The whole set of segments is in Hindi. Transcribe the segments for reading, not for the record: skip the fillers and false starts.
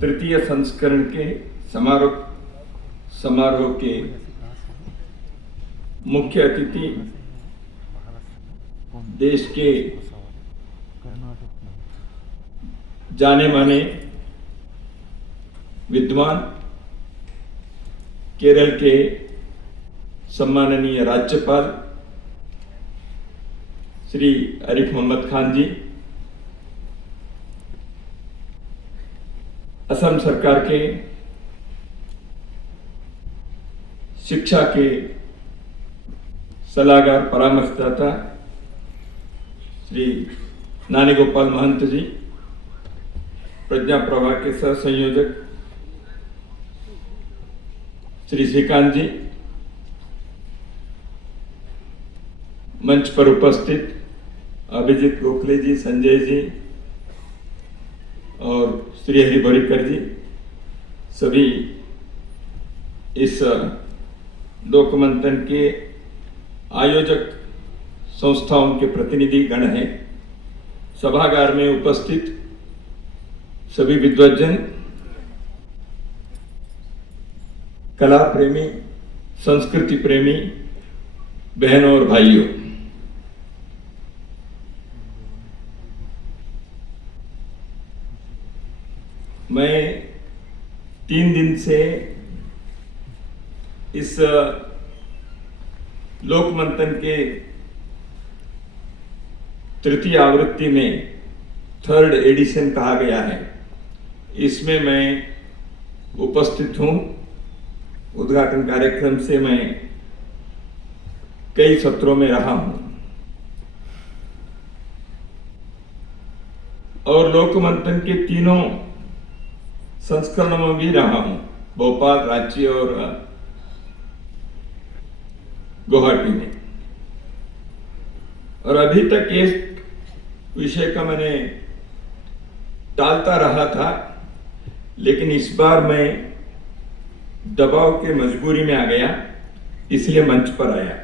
तृतीय संस्करण के समारोह के मुख्य अतिथि देश के जाने माने विद्वान केरल के सम्माननीय राज्यपाल श्री आरिफ मोहम्मद खान जी, असम सरकार के शिक्षा के सलाहकार परामर्शदाता श्री नानी गोपाल महंत जी, प्रज्ञा प्रभा के सह संयोजक श्री श्रीकांत जी, मंच पर उपस्थित अभिजीत गोखले जी, संजय जी और श्री हरि बोरीकर जी, सभी इस लोकमंथन के आयोजक संस्थाओं के प्रतिनिधि गण हैं। सभागार में उपस्थित सभी विद्वज्जन, कला प्रेमी, संस्कृति प्रेमी बहनों और भाइयों, मैं 3 दिन से इस लोकमंथन के तृतीय आवृत्ति में 3rd एडिशन कहा गया है, इसमें मैं उपस्थित हूं। उद्घाटन कार्यक्रम से मैं कई सत्रों में रहा हूं और लोकमंथन के तीनों संस्करणों में भी रहा हूं, भोपाल, रांची और गुवाहाटी में। और अभी तक इस विषय का मैंने टालता रहा था, लेकिन इस बार मैं दबाव के मजबूरी में आ गया, इसलिए मंच पर आया।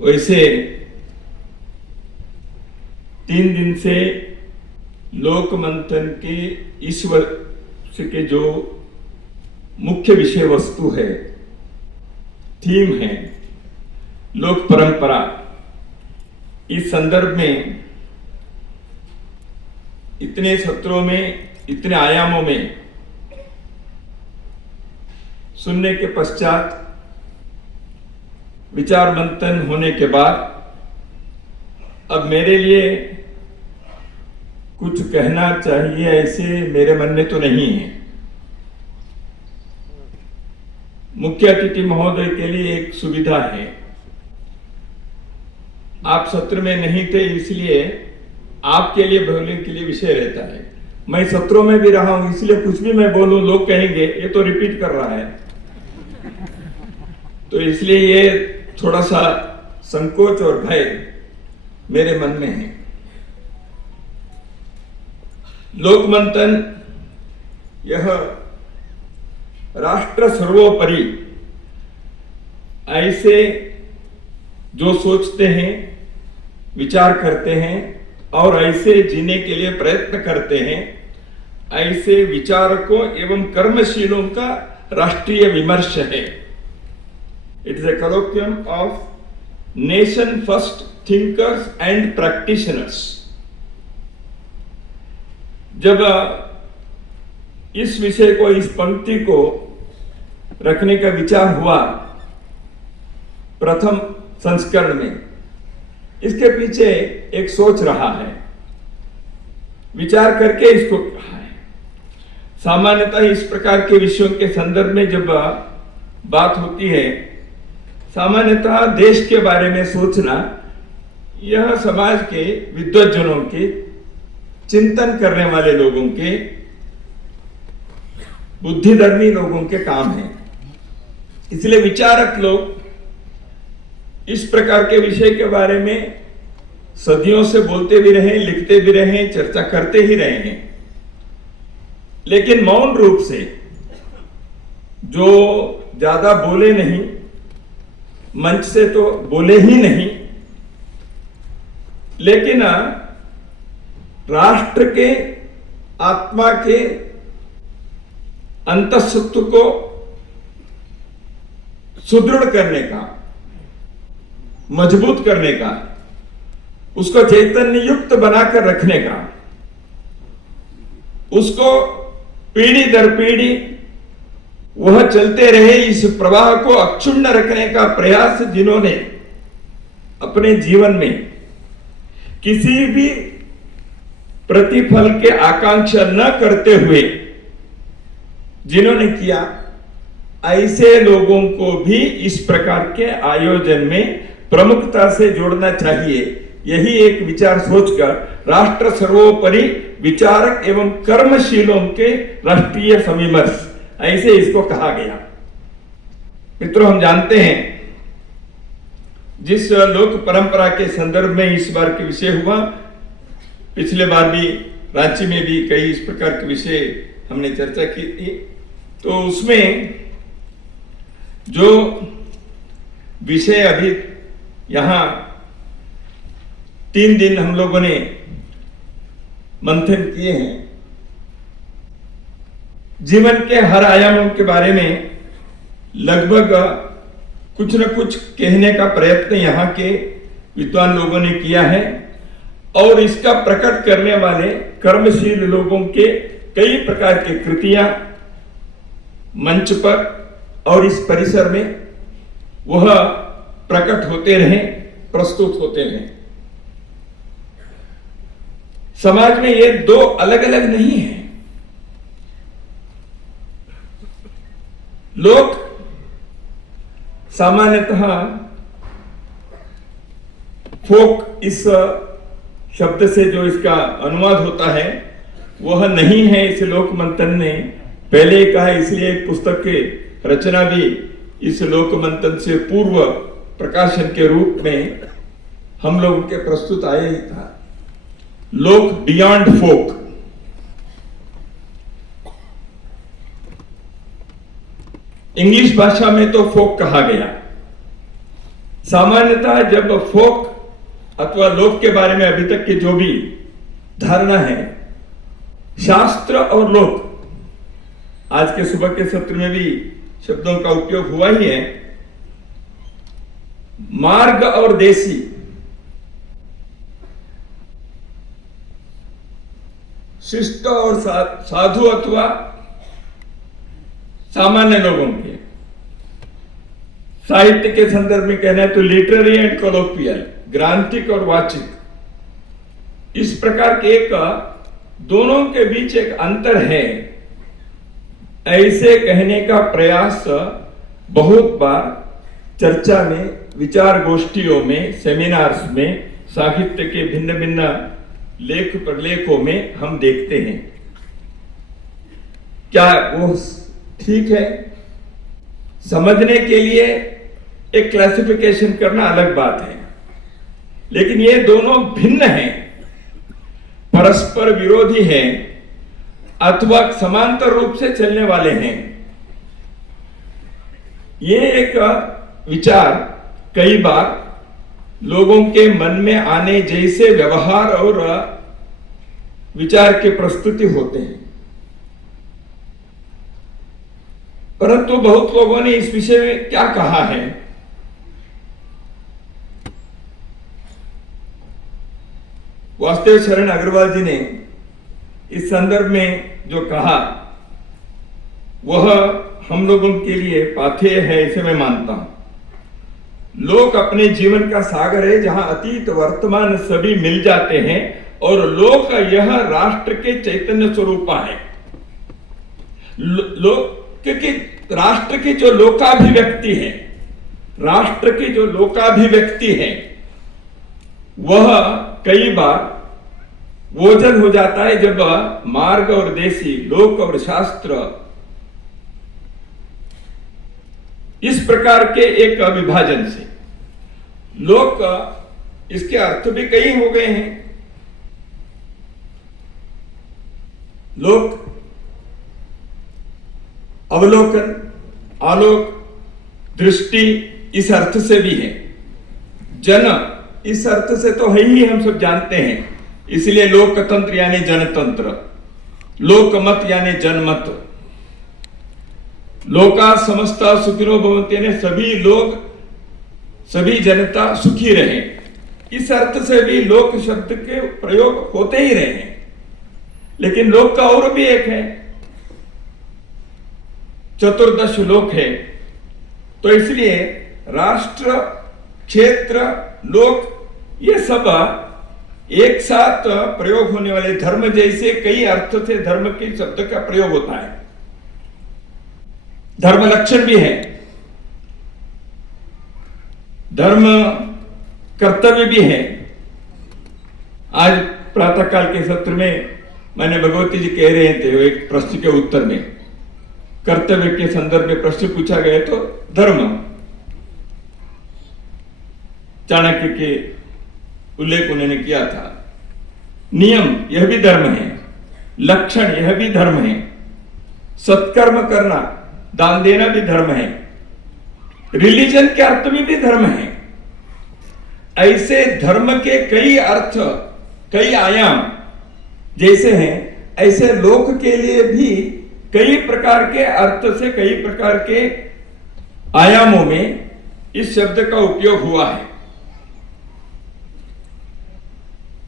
वैसे 3 दिन से लोकमंथन के इस वर्ष के जो मुख्य विषय वस्तु है, थीम है लोक परंपरा, इस संदर्भ में इतने सत्रों में, इतने आयामों में सुनने के पश्चात, विचार मंथन होने के बाद अब मेरे लिए कुछ कहना चाहिए ऐसे मेरे मन में तो नहीं है। मुख्य अतिथि महोदय के लिए एक सुविधा है, आप सत्र में नहीं थे इसलिए आपके लिए बोलने के लिए विषय रहता है। मैं सत्रों में भी रहा हूं, इसलिए कुछ भी मैं बोलूं लोग कहेंगे ये तो रिपीट कर रहा है, तो इसलिए ये थोड़ा सा संकोच और भय मेरे मन में है। लोकमंथन यह राष्ट्र सर्वोपरि ऐसे जो सोचते हैं, विचार करते हैं और ऐसे जीने के लिए प्रयत्न करते हैं, ऐसे विचारकों एवं कर्मशीलों का राष्ट्रीय विमर्श है। It is a colloquium of nation first thinkers and practitioners. जब इस विषय को, इस पंक्ति को रखने का विचार हुआ प्रथम संस्करण में, इसके पीछे एक सोच रहा है, विचार करके इसको कहा है। सामान्यतः इस प्रकार के विषयों के संदर्भ में जब बात होती है, सामान्यतः देश के बारे में सोचना यह समाज के विद्वज्जनों के, चिंतन करने वाले लोगों के, बुद्धिधर्मी लोगों के काम है। इसलिए विचारक लोग इस प्रकार के विषय के बारे में सदियों से बोलते भी रहे, लिखते भी रहे, चर्चा करते ही रहे हैं, लेकिन मौन रूप से जो ज्यादा बोले नहीं, मंच से तो बोले ही नहीं, लेकिन राष्ट्र के आत्मा के अंतःसत्व को सुदृढ़ करने का, मजबूत करने का, उसको चैतन्य युक्त बनाकर रखने का, उसको पीढ़ी दर पीढ़ी वह चलते रहे इस प्रवाह को अक्षुण्ण रखने का प्रयास जिन्होंने अपने जीवन में किसी भी प्रतिफल के आकांक्षा न करते हुए जिन्होंने किया, ऐसे लोगों को भी इस प्रकार के आयोजन में प्रमुखता से जोड़ना चाहिए। यही एक विचार सोचकर राष्ट्र सर्वोपरि विचारक एवं कर्मशीलों के राष्ट्रीय सविमर्श, ऐसे इसको कहा गया। मित्रों, हम जानते हैं जिस लोक परंपरा के संदर्भ में इस बार के विषय हुआ, पिछले बार भी रांची में भी कई इस प्रकार के विषय हमने चर्चा की थी, तो उसमें जो विषय अभी यहां 3 दिन हम लोगों ने मंथन किए हैं, जीवन के हर आयामों के बारे में लगभग कुछ न कुछ कहने का प्रयत्न यहाँ के विद्वान लोगों ने किया है, और इसका प्रकट करने वाले कर्मशील लोगों के कई प्रकार की कृतियां मंच पर और इस परिसर में वह प्रकट होते रहे, प्रस्तुत होते रहे। समाज में ये दो अलग अलग नहीं है। लोग सामान्यतः फोक इस शब्द से जो इसका अनुवाद होता है वह नहीं है, इसे लोक मंथन ने पहले ही कहा, इसलिए एक पुस्तक की रचना भी इस लोक मंथन से पूर्व प्रकाशन के रूप में हम लोगों के प्रस्तुत आया ही था, लोक बियॉन्ड फोक। इंग्लिश भाषा में तो फोक कहा गया। सामान्यतः जब फोक अथवा लोक के बारे में अभी तक की जो भी धारणा है, शास्त्र और लोक, आज के सुबह के सत्र में भी शब्दों का उपयोग हुआ ही है, मार्ग और देसी, शिष्ट और साधु अथवा सामान्य लोगों के, साहित्य के संदर्भ में कहना है तो लिटरेरी एंड कॉलोक्वियल, ग्रांथिक और वाचिक, इस प्रकार के एक दोनों के बीच एक अंतर है, ऐसे कहने का प्रयास बहुत बार चर्चा में, विचार गोष्ठियों में, सेमिनार्स में, साहित्य के भिन्न भिन्न लेख प्रलेखों में हम देखते हैं। क्या वो ठीक है? समझने के लिए एक क्लासिफिकेशन करना अलग बात है, लेकिन ये दोनों भिन्न हैं, परस्पर विरोधी हैं अथवा समांतर रूप से चलने वाले हैं। ये एक विचार कई बार लोगों के मन में आने जैसे व्यवहार और विचार के प्रस्तुति होते हैं, परंतु बहुत लोगों ने इस विषय में क्या कहा है, वासुदेव शरण अग्रवाल जी ने इस संदर्भ में जो कहा वह हम लोगों के लिए पाथेय है, इसे मैं मानता हूं। लोक अपने जीवन का सागर है जहां अतीत वर्तमान सभी मिल जाते हैं, और लोक यह राष्ट्र के चैतन्य स्वरूपा है। क्योंकि राष्ट्र की जो लोकाभिव्यक्ति है, राष्ट्र की जो लोकाभिव्यक्ति है वह कई बार ओझल हो जाता है जब मार्ग और देशी, लोक और शास्त्र इस प्रकार के एक विभाजन से, लोक इसके अर्थ भी कई हो गए हैं। लोक अवलोकन, आलोक, दृष्टि इस अर्थ से भी है, जन इस अर्थ से तो है ही, हम सब जानते हैं। इसलिए लोकतंत्र यानी जनतंत्र, लोकमत यानी जनमत, लोका समस्ता सुखिनो भवन्ति यानी सभी लोग, सभी जनता सुखी रहे। इस अर्थ से भी लोक शब्द के प्रयोग होते ही रहे हैं। लेकिन लोक का और भी एक है, चतुर्दश लोक है। तो इसलिए राष्ट्र, क्षेत्र, लोक ये सब एक साथ प्रयोग होने वाले, धर्म जैसे कई अर्थ से धर्म के शब्द का प्रयोग होता है। धर्म लक्षण भी है, धर्म कर्तव्य भी है। आज प्रातःकाल के सत्र में मैंने भगवती जी कह रहे थे, एक प्रश्न के उत्तर में कर्तव्य के संदर्भ में प्रश्न पूछा गया तो धर्म, चाणक्य के उल्लेख उन्होंने किया था। नियम यह भी धर्म है, लक्षण यह भी धर्म है, सत्कर्म करना, दान देना भी धर्म है, रिलीजन के अर्थ में भी धर्म है। ऐसे धर्म के कई अर्थ, कई आयाम जैसे हैं, ऐसे लोक के लिए भी कई प्रकार के अर्थ से, कई प्रकार के आयामों में इस शब्द का उपयोग हुआ है।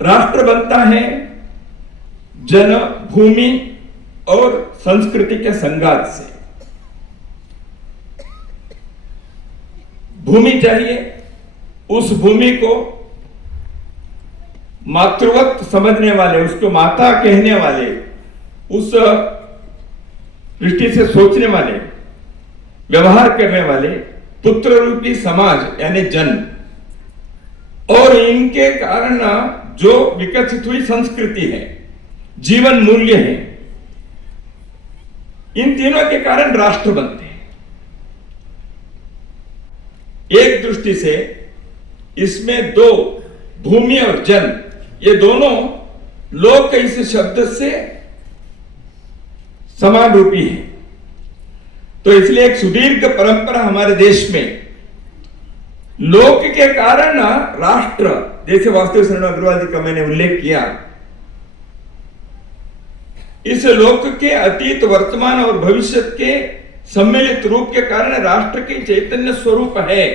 राष्ट्र बनता है जन, भूमि और संस्कृति के संघात से। भूमि चाहिए, उस भूमि को मातृवत समझने वाले, उसको माता कहने वाले, उस दृष्टि से सोचने वाले, व्यवहार करने वाले पुत्र रूपी समाज यानी जन, और इनके कारण जो विकसित हुई संस्कृति है, जीवन मूल्य है, इन तीनों के कारण राष्ट्र बनते हैं। एक दृष्टि से इसमें दो, भूमि और जन, ये दोनों लोक इस शब्द से समान रूपी है। तो इसलिए एक सुदीर्घ परंपरा हमारे देश में लोक के कारण राष्ट्र, जैसे वासुदेव शरण अग्रवाल जी का मैंने उल्लेख किया, इस लोक के अतीत, वर्तमान और भविष्य के सम्मिलित रूप के कारण राष्ट्र की चैतन्य स्वरूप है।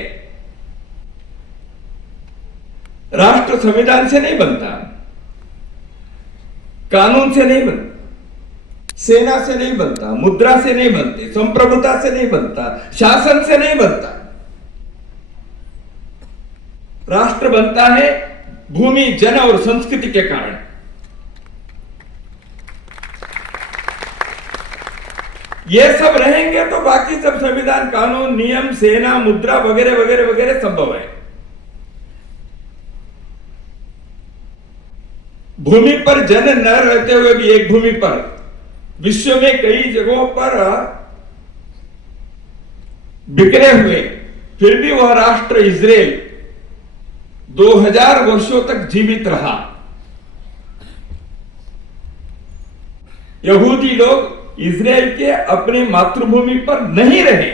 राष्ट्र संविधान से नहीं बनता, कानून से नहीं बनता, सेना से नहीं बनता, मुद्रा से नहीं बनते, संप्रभुता से नहीं बनता, शासन से नहीं बनता। राष्ट्र बनता है भूमि, जन और संस्कृति के कारण। ये सब रहेंगे तो बाकी सब संविधान, कानून, नियम, सेना, मुद्रा वगैरह वगैरह वगैरह संभव है। भूमि पर जन न रहते हुए भी, एक भूमि पर विश्व में कई जगहों पर बिखरे हुए, फिर भी वह राष्ट्र इजराइल 2000 वर्षों तक जीवित रहा। यहूदी लोग इजराइल के अपनी मातृभूमि पर नहीं रहे।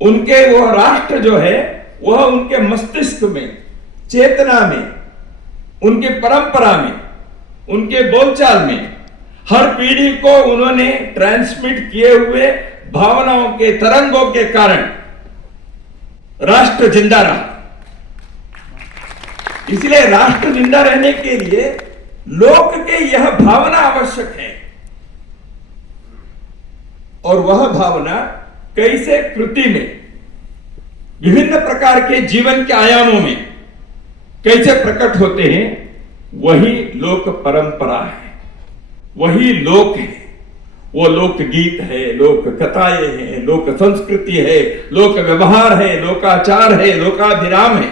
उनके वह राष्ट्र जो है, वह उनके मस्तिष्क में, चेतना में, उनके परंपरा में, उनके बोलचाल में, हर पीढ़ी को उन्होंने ट्रांसमिट किए हुए भावनाओं के तरंगों के कारण राष्ट्र जिंदा रहा। इसलिए राष्ट्र जिंदा रहने के लिए लोक के यह भावना आवश्यक है, और वह भावना कैसे कृति में, विभिन्न प्रकार के जीवन के आयामों में कैसे प्रकट होते हैं, वही लोक परंपरा है, वही लोक है। वो लोक गीत है, लोक कथाएं हैं, लोक संस्कृति है, लोक व्यवहार है, लोकाचार है, लोकाभिराम है।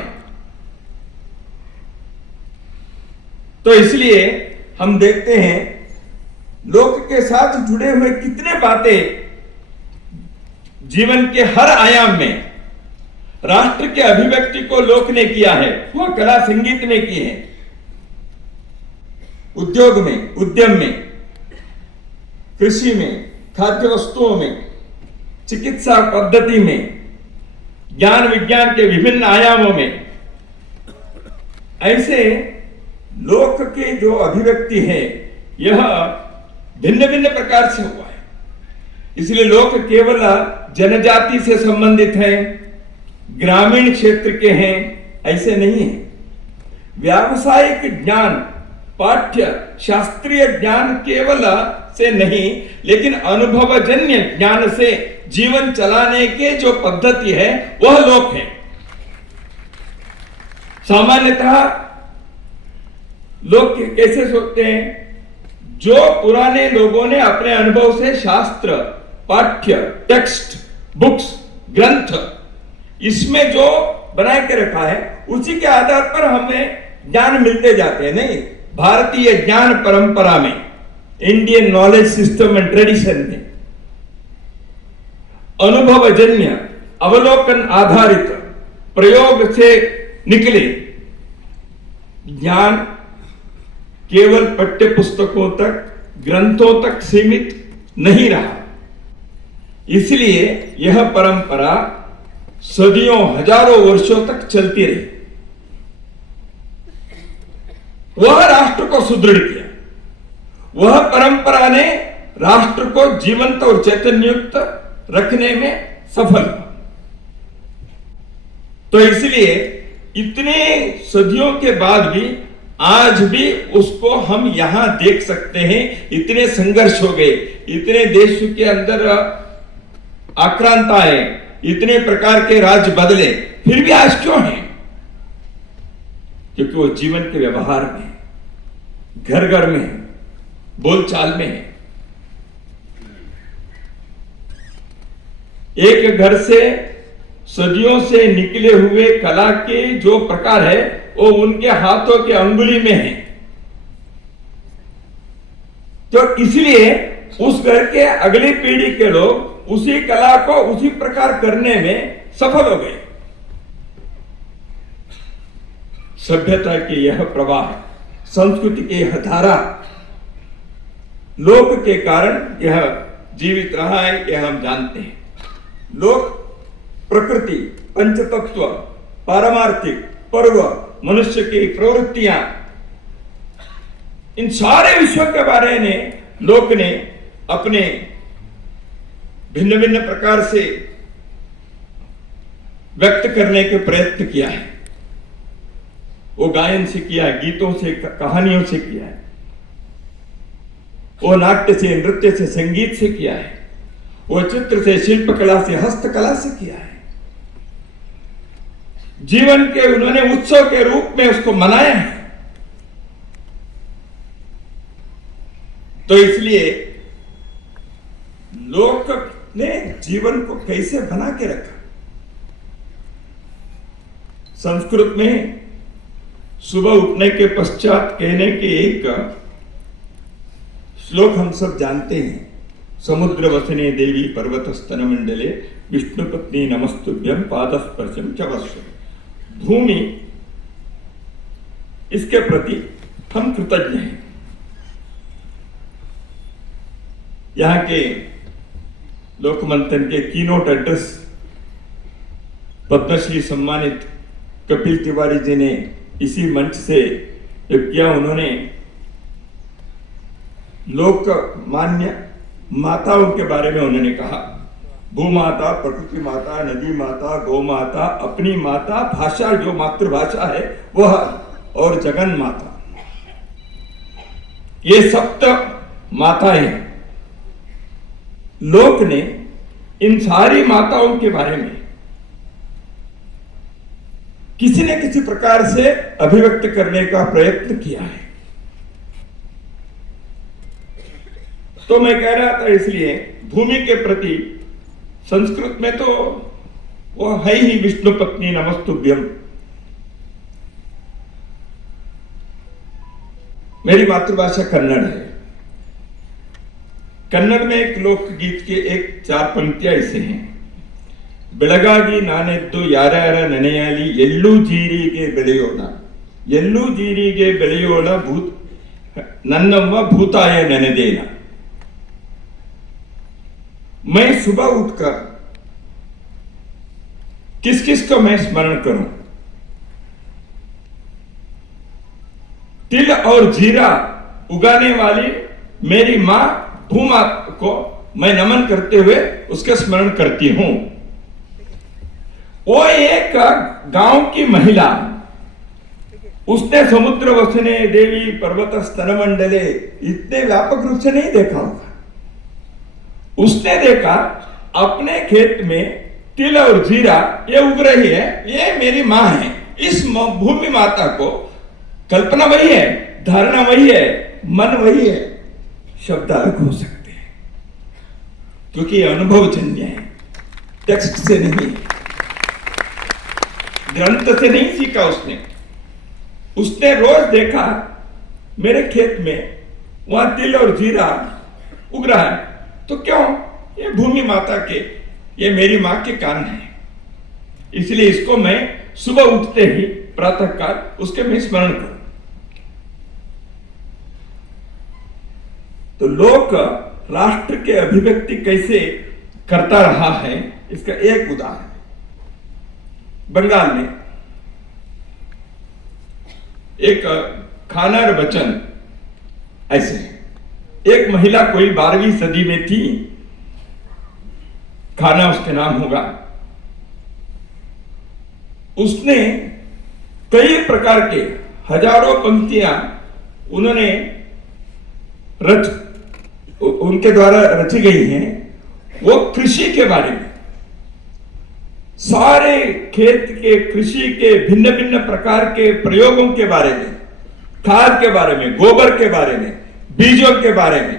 तो इसलिए हम देखते हैं लोक के साथ जुड़े हुए कितने बातें जीवन के हर आयाम में राष्ट्र के अभिव्यक्ति को लोक ने किया है। वह कला संगीत में की है, उद्योग में, उद्यम में, कृषि में, खाद्य वस्तुओं में, चिकित्सा पद्धति में, ज्ञान विज्ञान के विभिन्न आयामों में। ऐसे लोक के जो अभिव्यक्ति है यह भिन्न भिन्न प्रकार से हुआ है। इसलिए लोक केवल जनजाति से संबंधित है, ग्रामीण क्षेत्र के हैं, ऐसे नहीं है। व्यावसायिक ज्ञान, पाठ्य शास्त्रीय ज्ञान केवल से नहीं, लेकिन अनुभवजन्य ज्ञान से जीवन चलाने के जो पद्धति है वह लोक है। सामान्यतः लोग कैसे सोचते हैं? जो पुराने लोगों ने अपने अनुभव से शास्त्र, पाठ्य, टेक्स्ट, बुक्स, ग्रंथ इसमें जो बना के रखा है उसी के आधार पर हमें ज्ञान मिलते जाते हैं। नहीं, भारतीय ज्ञान परंपरा में, Indian knowledge system and tradition में अनुभवजन्य, अवलोकन आधारित, प्रयोग से निकले ज्ञान केवल पाठ्य पुस्तकों तक, ग्रंथों तक सीमित नहीं रहा। इसलिए यह परंपरा सदियों, हजारों वर्षों तक चलती रही। वह राष्ट्र को सुदृढ़ किया। वह परंपरा ने राष्ट्र को जीवंत और चैतन्ययुक्त रखने में सफल हुआ। तो इसलिए इतने सदियों के बाद भी आज भी उसको हम यहां देख सकते हैं। इतने संघर्ष हो गए, इतने देश के अंदर आक्रांता है, इतने प्रकार के राज्य बदले, फिर भी आज क्यों है? क्योंकि वो जीवन के व्यवहार में, घर घर में है, बोलचाल में है। एक घर से सदियों से निकले हुए कला के जो प्रकार है वो उनके हाथों के अंगुली में है। तो इसलिए उस घर के अगली पीढ़ी के लोग उसी कला को उसी प्रकार करने में सफल हो गए। सभ्यता की यह प्रवाह, संस्कृति की यह धारा, लोक के कारण यह जीवित रहा है, यह हम जानते हैं। लोक प्रकृति, पंचतत्व, पारमार्थिक, पर्व, मनुष्य की प्रवृत्तियां, इन सारे विषयों के बारे में लोक ने अपने भिन्न भिन्न प्रकार से व्यक्त करने के प्रयत्न किया है। वो गायन से किया है, गीतों से, कहानियों से किया है, वो नाट्य से, नृत्य से, संगीत से किया है, वो चित्र से, शिल्पकला से, हस्तकला से किया है। जीवन के उन्होंने उत्सव के रूप में उसको मनाया है। तो इसलिए लोक ने जीवन को कैसे बना के रखा? संस्कृत में सुबह उठने के पश्चात कहने के एक श्लोक हम सब जानते हैं। समुद्र वसने देवी पर्वतस्तन मंडले विष्णु पत्नी नमस्तुभ्यं पादस्पर्शम च वश्य। भूमि, इसके प्रति हम कृतज्ञ हैं। यहां के लोकमंथन के कीनोट एड्रेस पद्मश्री सम्मानित कपिल तिवारी जी ने इसी मंच से किया। उन्होंने लोकमान्य माताओं के बारे में उन्होंने कहा, भूमाता, प्रकृति माता, नदी माता, गौ माता, अपनी माता, भाषा जो मातृभाषा है वह, और जगन माता, ये सप्त माताएं। लोक ने इन सारी माताओं के बारे में किसी न किसी प्रकार से अभिव्यक्त करने का प्रयत्न किया है। तो मैं कह रहा था, इसलिए भूमि के प्रति संस्कृत में तो वो है ही विष्णु पत्नी नमस्तुभ्यम। मेरी मातृभाषा कन्नड़ है। कन्नड़ में एक लोकगीत के एक 4 पंक्तियां ऐसे हैं। ಬೆಳಗಾಗಿ ನಾನೆದ್ದು ಯಾರ್ಯಾರ ನೆನೆಯಲಿ ಎಳ್ಳು ಜೀರಿಗೆ ಬೆಳೆಯೋಣ, ಎಳ್ಳು ಜೀರಿಗೆ ಬೆಳೆಯೋಣ ನನ್ನಮ್ಮ ಭೂತಾಯ ನೆನೆದೇನ। मैं सुबह उठकर किस किस को मैं स्मरण करूं? तिल और जीरा उगाने वाली मेरी मां भूमा को मैं नमन करते हुए उसका स्मरण करती हूं। वो एक गांव की महिला, उसने समुद्र वसने देवी पर्वत स्तन मंडले इतने व्यापक रूप से नहीं देखा होगा। उसने देखा अपने खेत में तिल और जीरा ये उग रही है, ये मेरी मां है। इस भूमि माता को कल्पना वही है, धारणा वही है, मन वही है, शब्द अलग हो सकते हैं क्योंकि ये अनुभवजन्य है, टेक्स्ट से नहीं, ग्रंथ से नहीं सीखा उसने। उसने रोज देखा मेरे खेत में वहां तिल और जीरा उग रहा है, तो क्यों? ये भूमि माता के, ये मेरी मां के कारण है, इसलिए इसको मैं सुबह उठते ही प्रातः काल उसके मैं स्मरण करूं। तो लोक राष्ट्र के अभिव्यक्ति कैसे करता रहा है, इसका एक उदाहरण बंगाल में एक खानर बचन ऐसे, एक महिला कोई 12वीं सदी में थी, खाना उसके नाम होगा। उसने कई प्रकार के हजारों पंक्तियां उन्होंने उनके द्वारा रची गई हैं। वो कृषि के बारे में, सारे खेत के कृषि के भिन्न भिन्न प्रकार के प्रयोगों के बारे में, खाद के बारे में, गोबर के बारे में, बीजों के बारे में,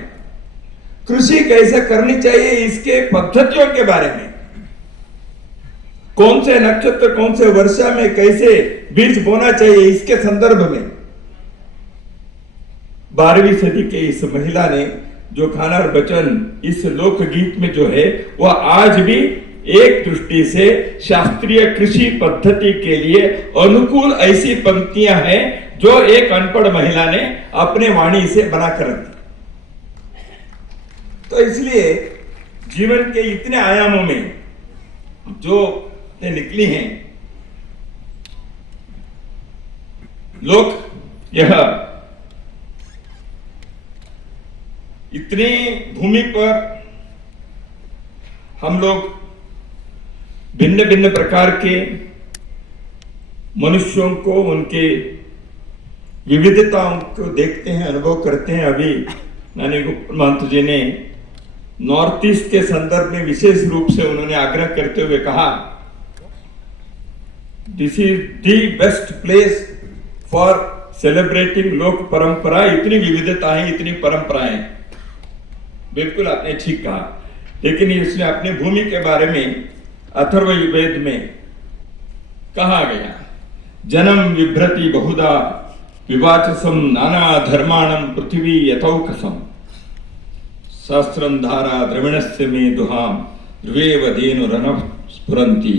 कृषि कैसे करनी चाहिए इसके पद्धतियों के बारे में, कौन से नक्षत्र कौन से वर्षा में कैसे बीज बोना चाहिए इसके संदर्भ में 12वीं सदी के इस महिला ने जो खानर बचन इस लोकगीत में जो है वह आज भी एक दृष्टि से शास्त्रीय कृषि पद्धति के लिए अनुकूल ऐसी पंक्तियां हैं जो एक अनपढ़ महिला ने अपने वाणी से बनाकर रखी। तो इसलिए जीवन के इतने आयामों में जो निकली हैं, लोग यह इतनी भूमि पर हम लोग भिन्न भिन्न प्रकार के मनुष्यों को, उनके विविधताओं को देखते हैं, अनुभव करते हैं। अभी नानी गोपाल महंत जी ने नॉर्थ ईस्ट के संदर्भ में विशेष रूप से उन्होंने आग्रह करते हुए कहा, this is the best place for celebrating लोक परंपरा। इतनी विविधता है, इतनी परंपराएं, बिल्कुल आपने ठीक कहा। लेकिन इसने अपनी भूमि के बारे में अथर्ववेद में कहा गया, जन्म विभ्रति बहुधा विवाचसम नाना धर्माणम पृथ्वी यथौकसम सहस्रम धारा द्रविणस्य में दुहाम ध्रुवेव धेनु रनः स्फुरन्ति।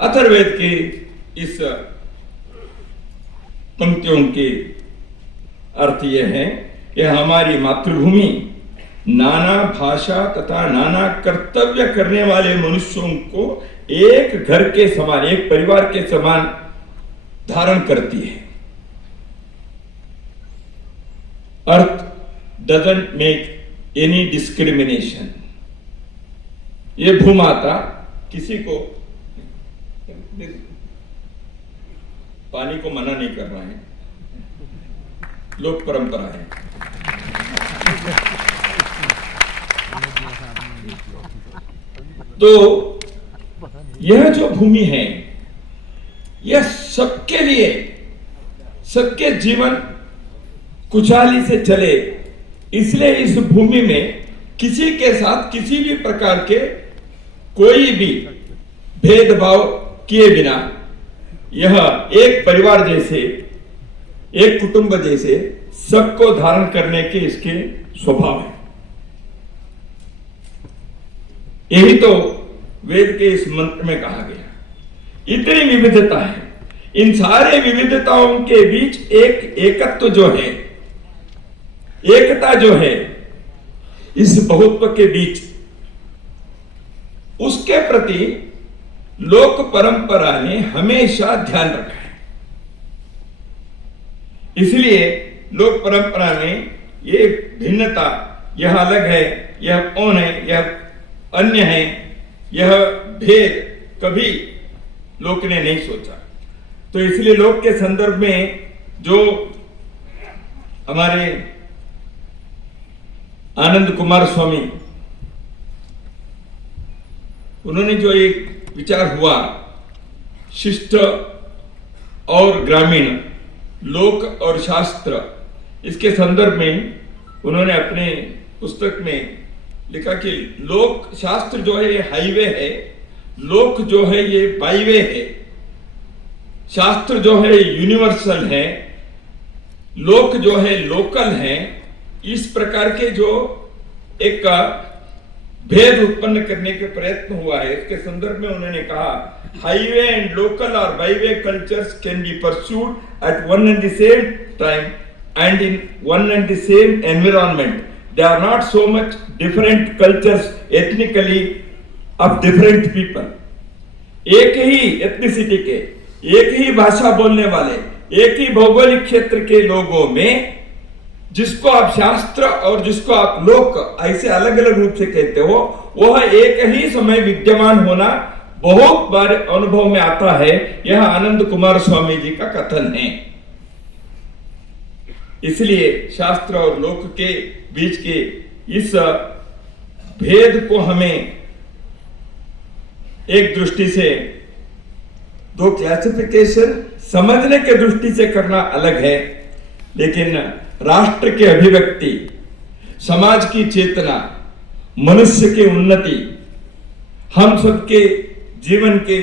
अथर्ववेद के इस पंक्तियों के अर्थ यह है कि हमारी मातृभूमि नाना भाषा तथा नाना कर्तव्य करने वाले मनुष्यों को एक घर के समान, एक परिवार के समान धारण करती है। अर्थ डजंट मेक एनी डिस्क्रिमिनेशन। ये भूमाता किसी को पानी को मना नहीं कर रहा है, लोक परंपरा है। तो यह जो भूमि है यह सबके लिए, सबके जीवन खुशहाली से चले, इसलिए इस भूमि में किसी के साथ किसी भी प्रकार के कोई भी भेदभाव किए बिना यह एक परिवार जैसे, एक कुटुंब जैसे सबको धारण करने के इसके स्वभाव है। यही तो वेद के इस मंत्र में कहा गया। इतनी विविधता है, इन सारे विविधताओं के बीच एक एकत्व जो है, एकता जो है इस बहुत्व के बीच, उसके प्रति लोक परंपरा ने हमेशा ध्यान रखा है। इसलिए लोक परंपरा में ये भिन्नता, यह अलग है, यह कौन है, यह अन्य है, यह भेद कभी लोक ने नहीं सोचा। तो इसलिए लोक के संदर्भ में जो हमारे आनंद कुमार स्वामी, उन्होंने जो एक विचार हुआ शिष्ट और ग्रामीण, लोक और शास्त्र, इसके संदर्भ में उन्होंने अपने पुस्तक में लिखा कि लोक शास्त्र जो है ये हाईवे है, लोक जो है ये बाईवे है, शास्त्र जो है यूनिवर्सल है, लोक जो है लोकल है। इस प्रकार के जो एक भेद उत्पन्न करने के प्रयत्न हुआ है, इसके संदर्भ में उन्होंने कहा हाईवे एंड लोकल और byway cultures can be pursued at one and the same time and in one and the same environment. They are not so much different cultures ethnically of different people. एक ही एथनिसिटी के, एक ही भाषा बोलने वाले, एक ही भौगोलिक क्षेत्र के लोगों में जिसको आप शास्त्र और जिसको आप लोक ऐसे अलग अलग रूप से कहते हो, वह एक ही समय विद्यमान होना बहुत बार अनुभव में आता है। यह आनंद कुमार स्वामी जी का कथन है। इसलिए शास्त्र और लोक के बीच के इस भेद को हमें एक दृष्टि से, दो क्लासिफिकेशन समझने के दृष्टि से करना अलग है, लेकिन राष्ट्र की अभिव्यक्ति, समाज की चेतना, मनुष्य की उन्नति, हम सबके जीवन के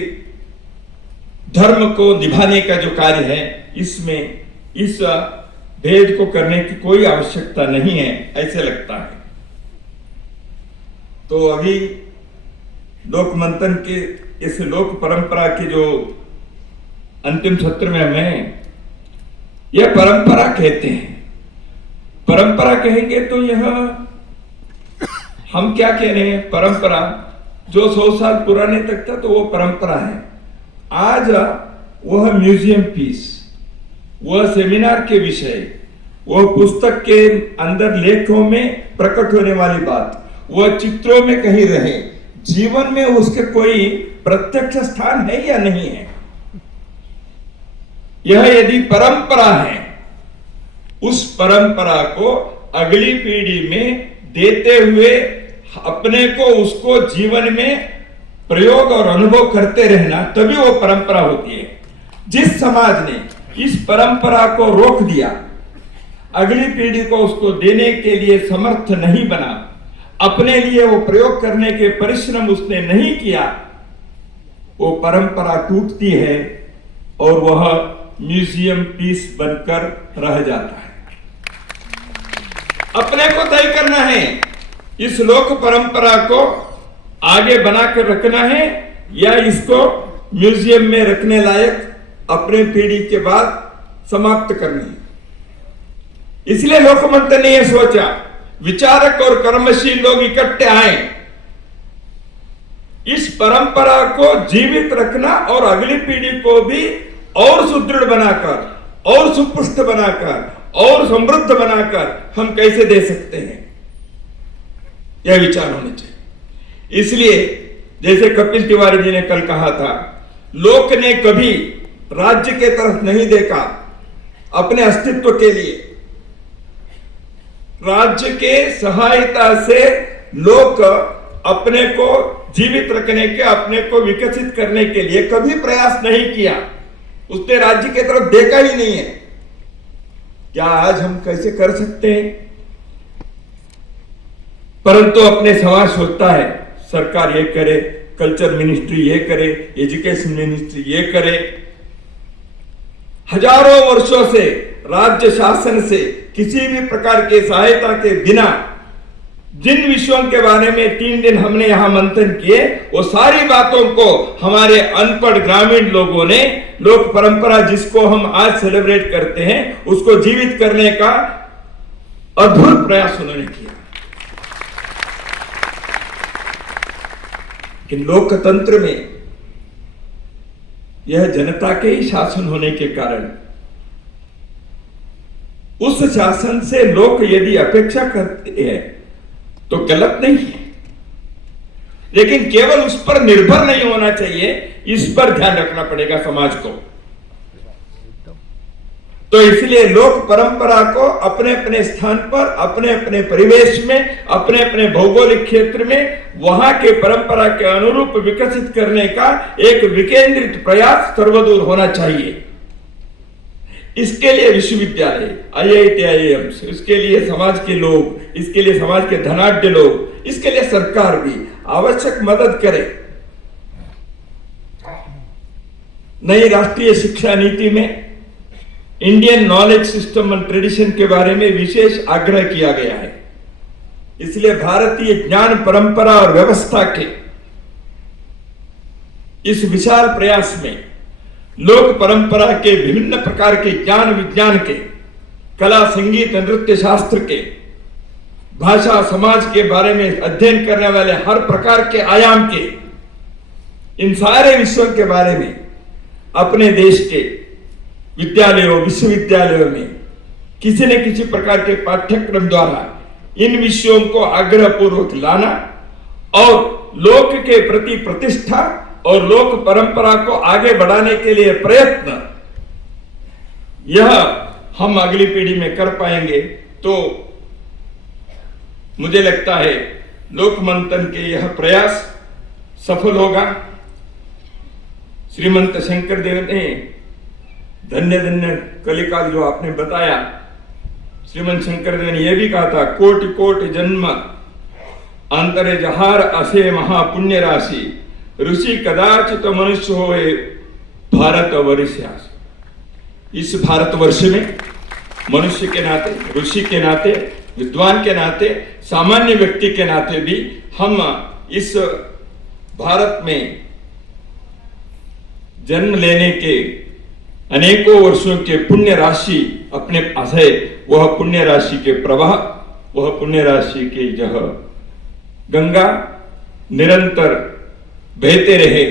धर्म को निभाने का जो कार्य है, इसमें इस भेद को करने की कोई आवश्यकता नहीं है, ऐसे लगता है। तो अभी लोक मंथन के इस लोक परंपरा के जो अंतिम सत्र में हमें यह परंपरा कहते हैं। परंपरा कहेंगे तो यह हम क्या कह रहे हैं? परंपरा जो 100 साल पुराने तक था तो वो परंपरा है। आज वह म्यूजियम पीस, वह सेमिनार के विषय, वह पुस्तक के अंदर लेखों में प्रकट होने वाली बात, वह चित्रों में कहीं रहे, जीवन में उसके कोई प्रत्यक्ष स्थान है या नहीं है। यह यदि परंपरा है, उस परंपरा को अगली पीढ़ी में देते हुए अपने को उसको जीवन में प्रयोग और अनुभव करते रहना, तभी वो परंपरा होती है। जिस समाज ने इस परंपरा को रोक दिया, अगली पीढ़ी को उसको देने के लिए समर्थ नहीं बना, अपने लिए वो प्रयोग करने के परिश्रम उसने नहीं किया, वो परंपरा टूटती है और वह म्यूजियम पीस बनकर रह जाता है। अपने को तय करना है, इस लोक परंपरा को आगे बनाकर रखना है या इसको म्यूजियम में रखने लायक अपने पीढ़ी के बाद समाप्त करनी है। इसलिए लोकमंत्र ने यह सोचा, विचारक और कर्मशील लोग इकट्ठे आए, इस परंपरा को जीवित रखना और अगली पीढ़ी को भी और सुदृढ़ बनाकर और सुपुष्ट बनाकर और समृद्ध बनाकर हम कैसे दे सकते हैं, यह विचार होना चाहिए। इसलिए जैसे कपिल तिवारी जी ने कल कहा था, लोक ने कभी राज्य के तरफ नहीं देखा अपने अस्तित्व के लिए। राज्य के सहायता से लोग अपने को जीवित रखने के, अपने को विकसित करने के लिए कभी प्रयास नहीं किया। उसने राज्य के तरफ देखा ही नहीं है। क्या आज हम कैसे कर सकते हैं? परंतु अपने समाज सोचता है सरकार ये करे, कल्चर मिनिस्ट्री ये करे, एजुकेशन मिनिस्ट्री ये करे। हजारों वर्षों से राज्य शासन से किसी भी प्रकार के सहायता के बिना जिन विषयों के बारे में 3 दिन हमने यहां मंथन किए, वो सारी बातों को हमारे अनपढ़ ग्रामीण लोगों ने लोक परंपरा जिसको हम आज सेलिब्रेट करते हैं, उसको जीवित करने का अद्भुत प्रयास उन्होंने किया। कि लोकतंत्र में यह जनता के ही शासन होने के कारण उस शासन से लोग यदि अपेक्षा करते हैं तो गलत नहीं है, लेकिन केवल उस पर निर्भर नहीं होना चाहिए, इस पर ध्यान रखना पड़ेगा समाज को। तो इसलिए लोक परंपरा को अपने अपने स्थान पर, अपने अपने परिवेश में, अपने अपने भौगोलिक क्षेत्र में वहां के परंपरा के अनुरूप विकसित करने का एक विकेंद्रित प्रयास सर्वदूर होना चाहिए। इसके लिए विश्वविद्यालय, IIT, IIMs, इसके लिए समाज के लोग, इसके लिए समाज के धनाढ्य लोग, इसके लिए सरकार भी आवश्यक मदद करे। नई राष्ट्रीय शिक्षा नीति में Indian knowledge system and tradition के बारे में विशेष आग्रह किया गया है। इसलिए भारतीय ज्ञान परंपरा और व्यवस्था के इस विशाल प्रयास में लोक परंपरा के विभिन्न प्रकार के ज्ञान विज्ञान के, कला संगीत नृत्य शास्त्र के, भाषा समाज के बारे में अध्ययन करने वाले हर प्रकार के आयाम के, इन सारे विषयों के बारे में अपने देश के विद्यालयों विश्वविद्यालयों में किसी न किसी प्रकार के पाठ्यक्रम द्वारा इन विषयों को आग्रहपूर्वक लाना और लोक के प्रति प्रतिष्ठा और लोक परंपरा को आगे बढ़ाने के लिए प्रयत्न, यह हम अगली पीढ़ी में कर पाएंगे तो मुझे लगता है लोक मंथन के यह प्रयास सफल होगा। श्रीमंत शंकरदेव ने धन्य धन्य कलिकाल जो आपने बताया, श्रीमंत शंकरदेव ने यह भी कहा था, कोटि कोटि जन्म अंतरे जहार असे महापुण्य राशि, ऋषि कदाचित मनुष्य होए भारत वर्ष्यास। इस भारतवर्ष में मनुष्य के नाते, ऋषि के नाते, विद्वान के नाते, सामान्य व्यक्ति के नाते भी हम इस भारत में जन्म लेने के अनेकों वर्षों के पुण्य राशि अपने पास है। वह पुण्य राशि के प्रवाह, वह पुण्य राशि के यह गंगा निरंतर बहते रहे,